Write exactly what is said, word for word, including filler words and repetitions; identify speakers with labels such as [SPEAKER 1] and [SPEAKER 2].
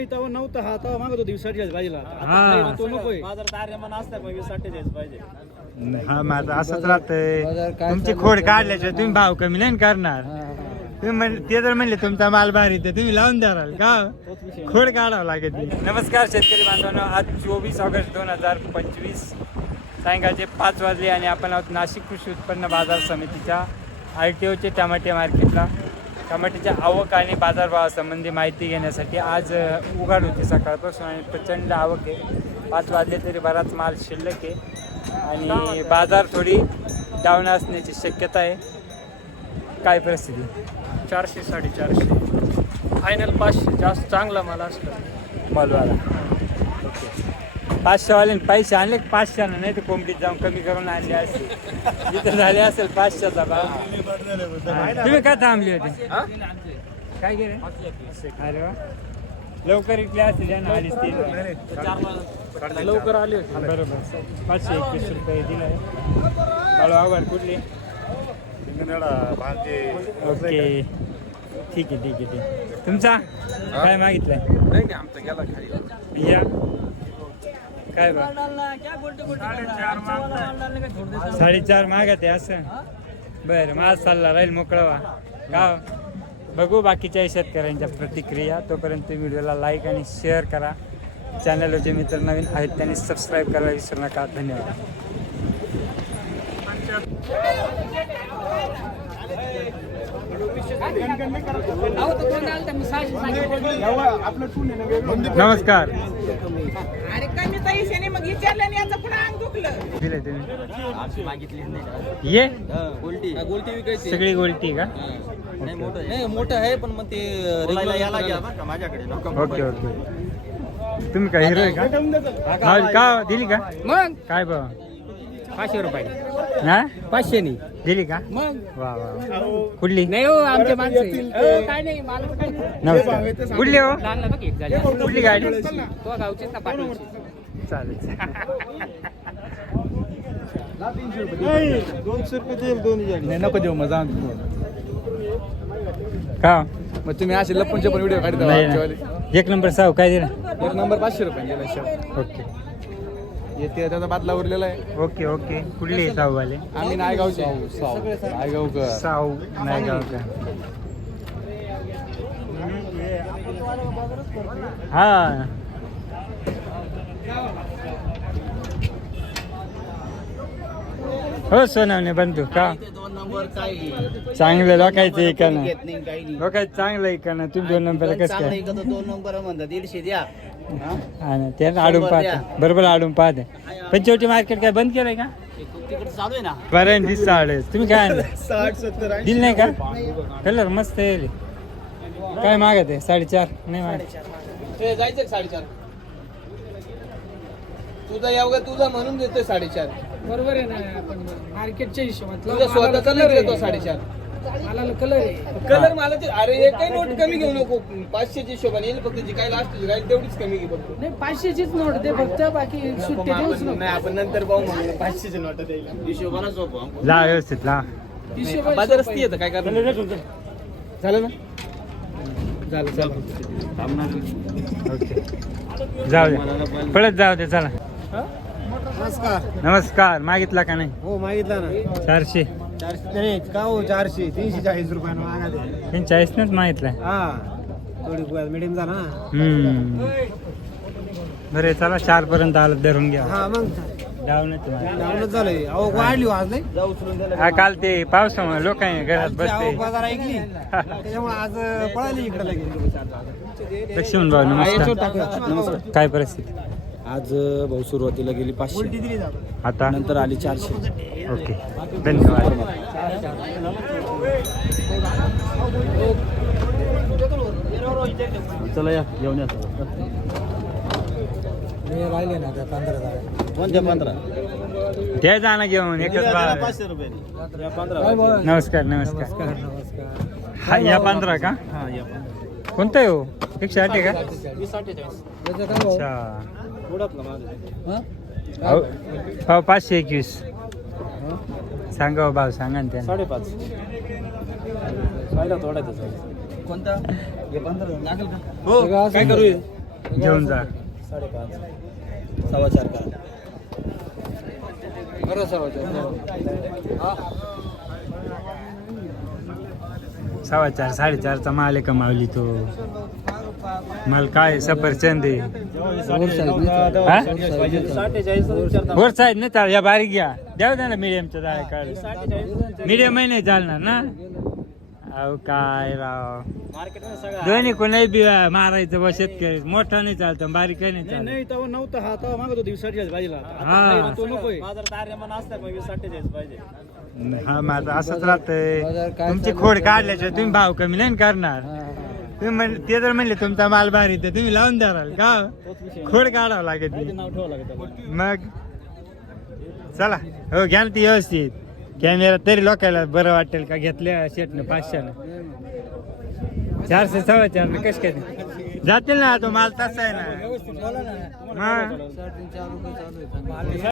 [SPEAKER 1] तेव्हा नव्हता हा तेव्हा मागत होती वीस अठ्ठेचाळीस पाहिजे
[SPEAKER 2] हा.
[SPEAKER 1] तो नकोय.
[SPEAKER 3] बाजारात आर्यमान असतं पण वीस अठ्ठेचाळीस पाहिजे.
[SPEAKER 2] हा माझं असंच राहतंय. तुमची खोड काढल्याशिवाय तुम्ही भाव कमी नाही करणार. तुम्ही म्हण ते जर म्हणले तुमचा माल भारी तर तुम्ही लावून द्याल का? खोड काढावं लागेल. नमस्कार शेतकरी बांधवांनो, आज चोवीस ऑगस्ट दोन हजार पंचवीस सायंकाळचे पाच वाजले आणि आपण आहोत नाशिक कृषी उत्पन्न बाजार समितीच्या आर टी ओचे टमाटे मार्केटला. टमाट्याच्या आवक आणि बाजारभावासंबंधी माहिती घेण्यासाठी आज उघाड होती सकाळपासून आणि प्रचंड आवक आहे. पाच वाजले तरी बराच माल शिल्लक आहे आणि बाजार थोडी डाऊन असण्याची शक्यता आहे. काय परिस्थिती?
[SPEAKER 1] चारशे साडेचारशे फायनल पाचशे जास्त चांगला मला असलं
[SPEAKER 2] मालवाला ओके. पाचशेवाले पैसे आणले पाचशेनं, नाही तर कोंबडीत जाऊन कमी करून आणले असते. जिथं झाले असेल पाचशेचा भाव. तुम्ही काय थांबली होती? काय गेले? अरे वा, लवकर इकले असतील ना. आलीच तीन
[SPEAKER 1] लवकर आले होते.
[SPEAKER 2] बरोबर. पाचशे एकवीस रुपये दिला आहे. बाळू आव्हाड कुठली? ओके, ठीक आहे ठीक आहे ठीक आहे. तुमचा काय मागितलंय?
[SPEAKER 1] नाही नाही आमचा गेला खाली.
[SPEAKER 2] या काय बा साडेचार मागत आहे असं. बरं, माझा सल्ला राहील मोकळा व्हा का. बघू बाकीच्या शेतकऱ्यांच्या प्रतिक्रिया. तोपर्यंत व्हिडिओला लाईक आणि शेअर करा. चॅनलवर जे मित्र नवीन आहेत त्यांनी सबस्क्राईब करायला विसरू नका. धन्यवाद. नमस्कार.
[SPEAKER 4] अरे कमी पैशाने मग विचारलं आणि याचं पुन्हा अंग दुखलं.
[SPEAKER 2] दिले तुम्ही ये
[SPEAKER 3] गोल्टी गोल्टी विकायची
[SPEAKER 2] सगळी गोल्टी का?
[SPEAKER 3] नाही मोठं नाही मोठं आहे पण मग ते रेग्युलर याला घ्या बरं का माझ्याकडे.
[SPEAKER 2] Okay okay. तुम्ही काय हिरो आहे का? हा, का दिली का?
[SPEAKER 1] मग
[SPEAKER 2] काय बा
[SPEAKER 1] पाचशे रुपये
[SPEAKER 2] हा
[SPEAKER 1] पाचशे नाही
[SPEAKER 2] दिली का?
[SPEAKER 1] मग
[SPEAKER 2] वा वा. कुठली?
[SPEAKER 1] नाही हो आमच्या माणसं काय नाही मला काय
[SPEAKER 2] नमस्कार. कुठली हो?
[SPEAKER 1] लागला बघ एक झाली
[SPEAKER 2] कुठली गाडी?
[SPEAKER 1] तो गावचीच ना पाठवची.
[SPEAKER 2] चालेल.
[SPEAKER 3] दोनशे रुपये देईल दोन्ही.
[SPEAKER 1] नाही नको देऊ मजा.
[SPEAKER 2] का
[SPEAKER 1] मग तुम्ही असे लपूनचे पण व्हिडिओ काढता
[SPEAKER 2] नाही
[SPEAKER 1] आमच्यावाले.
[SPEAKER 2] ना. एक नंबर साव काय दिला?
[SPEAKER 1] एक नंबर पाचशे रुपये गेला शर्ट.
[SPEAKER 2] ओके
[SPEAKER 1] येते त्याचा बादला उरलेला आहे.
[SPEAKER 2] Okay okay. कुठली आहे साववाले?
[SPEAKER 1] आम्ही नायगावचे नायगावकर.
[SPEAKER 2] साऊ नायगाव का? हा हो सोनावणे बंधू का?
[SPEAKER 3] दोन नंबर काय
[SPEAKER 2] चांगलं लोकायचं इकाना.
[SPEAKER 3] घेत नाही काही नाही.
[SPEAKER 2] लोकायचं चांगलं इकाना. तुम्ही दोन नंबर कसं
[SPEAKER 3] चांगलं
[SPEAKER 2] काय?
[SPEAKER 3] इकडं दोन नंबर म्हणतात दीडशे द्या. हा?
[SPEAKER 2] हा ना, ते आडून पाहते. बरोबर आडून पाहते. पंचवटी मार्केट काय बंद केलंय का?
[SPEAKER 3] तिकडे चालू आहे ना.
[SPEAKER 2] बरं दिस साडे. तुम्ही काय आणलं?
[SPEAKER 3] साठ सत्तर
[SPEAKER 2] दिल नाही का? कलर मस्त आहे. काय मागत आहे? साडेचार नाही मागत.
[SPEAKER 1] ते जायचं साडेचार. तुझा यावं तुझा म्हणून देतोय साडेचार. बरोबर आहे ना. आपण मार्केटच्या हिशोबात तुझा स्वतःचा कलर देतो साडेचार. मला कलर कलर मला ते. अरे एकही नोट कमी घेऊ नको. पाचशेच्या हिशोबाने येईल फक्त जी काय लास्ट राहील तेवढीच कमी घे फक्त. नाही पाचशेचीच नोट दे फक्त. बाकी सुट्टे देऊच नको. नाही आपण नंतर पाहू मग पाचशेची नोट द्यायला.
[SPEAKER 3] हिशोबाला झोपा.
[SPEAKER 2] ला व्यवस्थित ला.
[SPEAKER 1] बाजार रस्ती येतं काय करणार. झालं ना. झालं झालं.
[SPEAKER 2] ओके जाऊ दे. पळत जाऊ दे. चला.
[SPEAKER 1] नमस्कार.
[SPEAKER 2] नमस्कार. मागितला का नाही?
[SPEAKER 1] हो मागितला ना.
[SPEAKER 2] चारशे
[SPEAKER 1] चारशे नाही का हो. चारशे तीनशे चाळीस रुपयानं मागा.
[SPEAKER 2] तीन चाळीसनंच मागितलाय.
[SPEAKER 1] हा थोडी मिडियम झाला ना.
[SPEAKER 2] हम्म बरे चला. चार पर्यंत आलं धरून घ्या.
[SPEAKER 1] हा मग
[SPEAKER 2] डाऊनच
[SPEAKER 1] डाऊनच झालंय. अहो वाढली आज नाही. जाऊ उचलून
[SPEAKER 2] हा काल ते पावसामुळे लोकांनी घरात बसते.
[SPEAKER 1] बाजार ऐकली त्याच्यामुळे आज पळाली इकडे लगेच.
[SPEAKER 2] लक्ष्मण भाऊ नमस्कार. काय परिस्थिती?
[SPEAKER 3] आज भाऊ सुरुवातीला गेली पाचशे.
[SPEAKER 1] दिली जात.
[SPEAKER 2] आता
[SPEAKER 3] नंतर आली चारशे.
[SPEAKER 2] ओके धन्यवाद.
[SPEAKER 3] चला या घेऊन या.
[SPEAKER 1] राहिले ना त्या पंधरा जागा.
[SPEAKER 3] कोणत्या पंधरा?
[SPEAKER 2] ते जाणं घेऊन एकच बार.
[SPEAKER 3] पाचशे रुपये पंधरा.
[SPEAKER 2] नमस्कार नमस्कार.
[SPEAKER 1] नमस्कार.
[SPEAKER 2] हा या पंधरा का?
[SPEAKER 3] हा या पंधरा.
[SPEAKER 2] कोणता आहे हो? एकशे आठ आहे का?
[SPEAKER 3] वीस अठ्ठेचाळीस.
[SPEAKER 2] अच्छा.
[SPEAKER 3] थोडातला माझं.
[SPEAKER 2] हो हो पाचशे एकवीस सांगा हो भाव सांगा ना त्याने.
[SPEAKER 3] साडेपाच. सायला थोडा त्याचा. कोणता? हे पंधरा लागेल का? हो काय करू?
[SPEAKER 2] घेऊन जा.
[SPEAKER 3] सव्वा चार करा.
[SPEAKER 1] बरं सव्वा चार. हा.
[SPEAKER 2] सव्वा चार साडेचारचा माल आहे कमावली तो. माल काय सफरचंद आहे. फोर साईज नाही चाल, या बारीक घ्या, द्याव द्या ना मीडियमच्या जाय काय. मीडियम नाही चालणार ना. अहो काय राव, दोन्ही कोणी बी मारायचं बा शेतकरी. मोठा नाही चालतं, बारीक नाही चालत.
[SPEAKER 3] नाही तेव्हा नव्हतं, हा तेव्हा मागत होती साठेचाळीस पाहिजे.
[SPEAKER 2] हा
[SPEAKER 3] तो नकोय. बाजारात आर्यमान असला मग साठेचाळीस पाहिजे.
[SPEAKER 2] हा माझं असंच राहतंय. तुमची खोड काढल्याशिवाय तुम्ही भाव कमी नाही करणार. तुम्ही म्हण ते जर म्हणले तुमचा माल भारी तर तुम्ही लावून द्याल का. खोड काढावं लागेल ती.
[SPEAKER 3] नाव ठेवावं लागेल.
[SPEAKER 2] मग चला हो घ्या ना ती व्यवस्थित. कॅमेरा तरी लोकायला बरं वाटेल का घेतल्या शेटनं पाचशेनं. चारशे सव्वा चार कश काय जातील ना, तो माल तसा आहे ना. मग